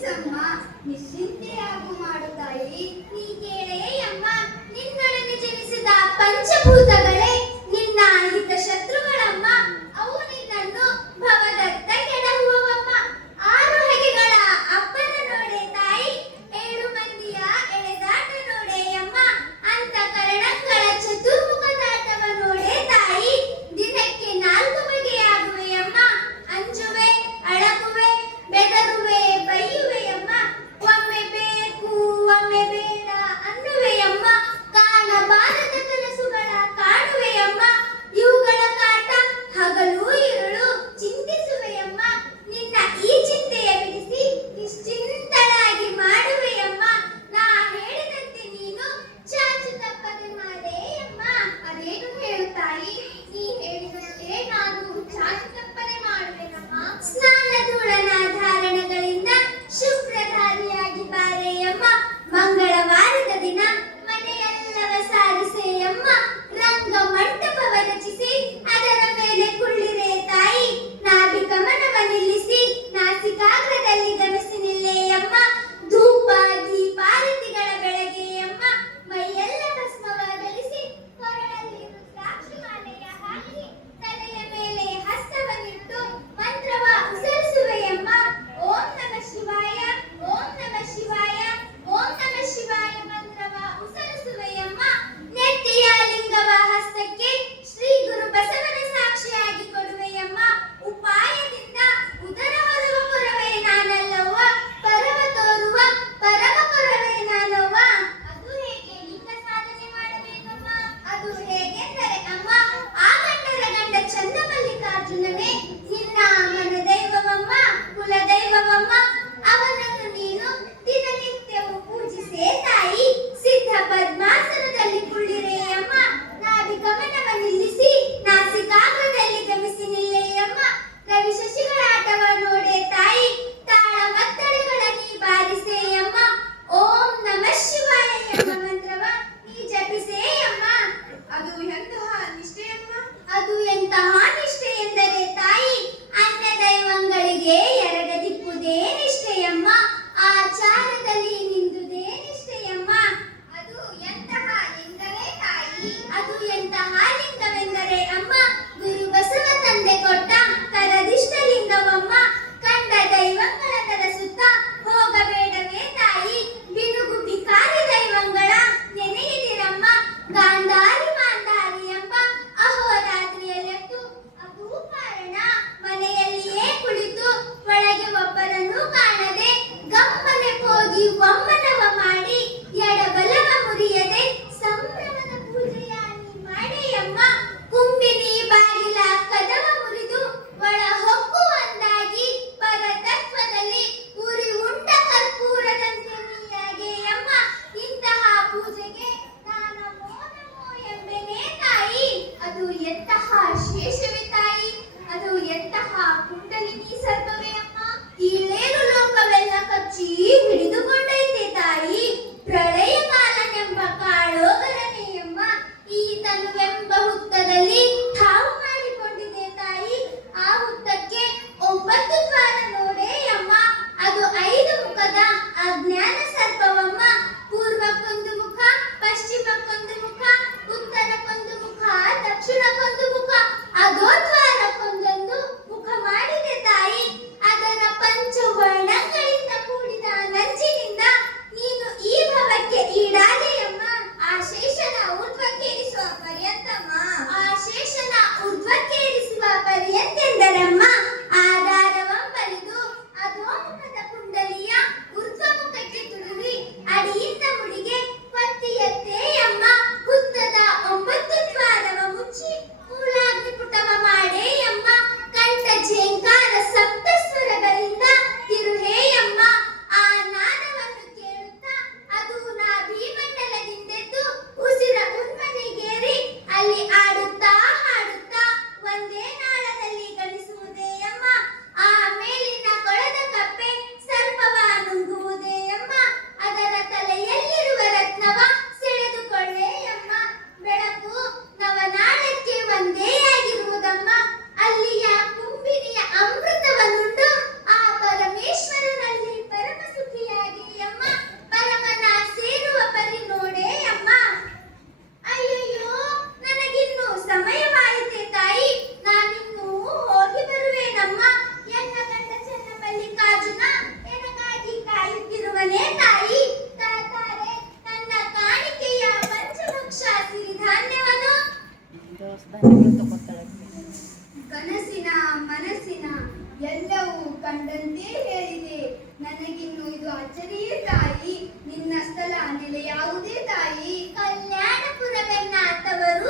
ತಿಳಿಸಮ್ಮ, ನಿಶ್ಚಿಂತೆಯಾಗು ಮಾಡುತ್ತಾಯಿ. ನೀ ಕೇಳೇ ಅಮ್ಮ, ನಿನ್ನೊಡನೆ ಜನಿಸಿದ ಪಂಚಭೂತಗಳೇ ನಿನ್ನ ಹಿತ ಶತ್ರುಗಳಮ್ಮ. ಅವು ನಿನ್ನನ್ನು ಭವದತ್ತ ಕೆಡಹುವವಮ್ಮ. 6 ಹೆಗೆಗಳ ಅಪ್ಪನ ನೋಡೆ ತಾಯಿ, 7 ಮಂದಿಯ ಎಳೆದಾಟ ನೋಡೆ ಅಮ್ಮ. ಅಂತ ಕರಣಗಳ ಚತುರ್ಮುಖದಾಟವ ನೋಡೆ ತಾಯಿ. ದಿನಕ್ಕೆ 4 ಬಗೆಯಾಗುವೆಯಮ್ಮ. ಅಂಜುವೆ, ಅಳಕುವೆ, ಬೆದರುವೆ, ಬೈಯುವೆಯಮ್ಮ. ಒಮ್ಮೆ ಬೇಕು, ಒಮ್ಮೆ ಬೇಡ ಅನ್ನುವೆಯಮ್ಮ. ಕಾಣಬಾರದ ಕನಸುಗಳ ಕಾಣುವೆಯಮ್ಮ. ಇವುಗಳ ಕಾಟ ಹಗಲು ಇರುಳು ಚಿಂತಿಸುವೆಯಮ್ಮ. ನಿನ್ನ ಈ ಚಿಂತೆಯ ಬಿಡಿಸಿ ನಿಶ್ಚಿಂತಳಾಗಿ ಮಾಡುವೆಯಮ್ಮ. ನಾ ಹೇಳಿದಂತೆ ನೀನು ಚಾಚು ತಪ್ಪದೆ ಮಾಡೆಯಮ್ಮ. ಅದೇನು ಹೇಳುತ್ತಾಯಿ? ನೀ ಹೇಳಿದಂತೆ ನಾನು ಚಾಚು ತಪ್ಪದೆ ಮಾಡುವೆನಮ್ಮ. ಸ್ನಾನಧೂಳನ ಧಾರಣಗಳಿಂದ ಶುಭ್ರಧಾರಿಯಾಗಿ ಬಾರೆಯಮ್ಮ. ಮಂಗಳವಾರದ ದಿನ ಮನೆಯೆಲ್ಲವ ಸಾರಿಸೆಯಮ್ಮ. ರಂಗ ಮಂಟಪವ ರಚಿಸಿ ಅದರ ಮೇಲೆ ಕುಳ್ಳಿರೆ ತಾಯಿ. ನಾಭಿಕಮನವ ನಿಲ್ಲಿಸಿ ನಾಸಿಕಾಗ್ರದಲ್ಲಿ ಗಮನಿಸಿ ನಿಲ್ಲೆಯಮ್ಮ. ಧೂಪ ದೀಪಾರತಿಗಳ ಬೆಳಗ್ಗೆಯಮ್ಮ. ಮೈಯೆಲ್ಲ ಭಸ್ಮವ ಧರಿಸಿ ಕೊರಳಲ್ಲಿ ರುದ್ರಾಕ್ಷಿ ಮಾಲೆಯ ಹಾಕಿ ತಲೆಯ ಮೇಲೆ ಹಸ್ತವನ್ನಿಟ್ಟು ಮಂತ್ರವ ಉಸರಿಸುವೆಯಮ್ಮ. ಓಂ ನಮಃ ಶಿವಾಯ, ಓಂ ನಮಃ ಶಿವಾಯ, ಓಂ ನಮಃ ಶಿವಾಯ ಮಂತ್ರವ ಉಸರಿಸುವೆಯಮ್ಮ. ನೆತ್ತಿಯ ಲಿಂಗವ ಹಸ್ತಕ್ಕೆ ಶ್ರೀ ಗುರು ಬಸವನ ಸಾಕ್ಷಿಯಾಗಿ ಕೊಡುವೆಯಮ್ಮ. ಉಪಾಯದಿಂದ ಉದರ ಹೊರುವ ಪುರವೇ ನಾನಲ್ಲವ್ವ, ಪರವ ತೋರುವ ಪರಮ ಪುರವೇ ನಾನವ್ವ. ಅದು ಹೇಗೆ ಲಿಂಗ ಸಾಧನೆ ಮಾಡಬೇಕಮ್ಮ? ಅದು ಹೇಗೆಂದರೆ ಅಮ್ಮ, ಆ ಗಂಡರ ಗಂಡ ಚಂದ್ರಮಲ್ಲಿಕಾರ್ಜುನನೇ ನಿನ್ನ ಮನ ದೈವವಮ್ಮ, ಕುಲ ದೈವವಮ್ಮ. ಅವನನ್ನು ನೀನು ದಿನನಿತ್ಯವೂ ಪೂಜಿಸೇ ತಾಯಿ. ಸಿದ್ಧ ಪದ್ಮಾಸನದಲ್ಲಿ ಕುಳ್ಳಿರೆಯಮ್ಮ. ನಾಭಿಕಮನವ ನಿಲ್ಲಿಸಿ ನಾಸಿಕಾಗ್ರದಲ್ಲಿ ಗಮಿಸಿ ನಿಲ್ಲೆಯಮ್ಮ. ರವಿ ಶಶಿಗಳ ಆಟವ ನೋಡೆ ತಾಯಿ. ತಾಳ ಮದ್ದಳೆಗಳ ನೀ ಬಾರಿಸೆಯಮ್ಮ. ಓಂ ನಮಃ ಶಿವಾಯ ಎಂಬ ಮಂತ್ರವ ನೀ ಜಪಿಸೆಯಮ್ಮ. ಅದು ಎಂತಹ ನಿಷ್ಠೆಯಮ್ಮ? ಅದು ಎಂತಹ ನಿಷ್ಠೆ ಎಂದರೆ ಎಲ್ಲವೂ ಕಂಡಂತೆ ಹೇಳಿದೆ. ನನಗಿನ್ನು ಇದು ಅಚ್ಚರಿಯೇ ತಾಯಿ. ನಿನ್ನ ಸ್ಥಳ ನೆಲೆ ಯಾವುದೇ ತಾಯಿ? ಕಲ್ಯಾಣಪುರವೆನ್ನ ತವರು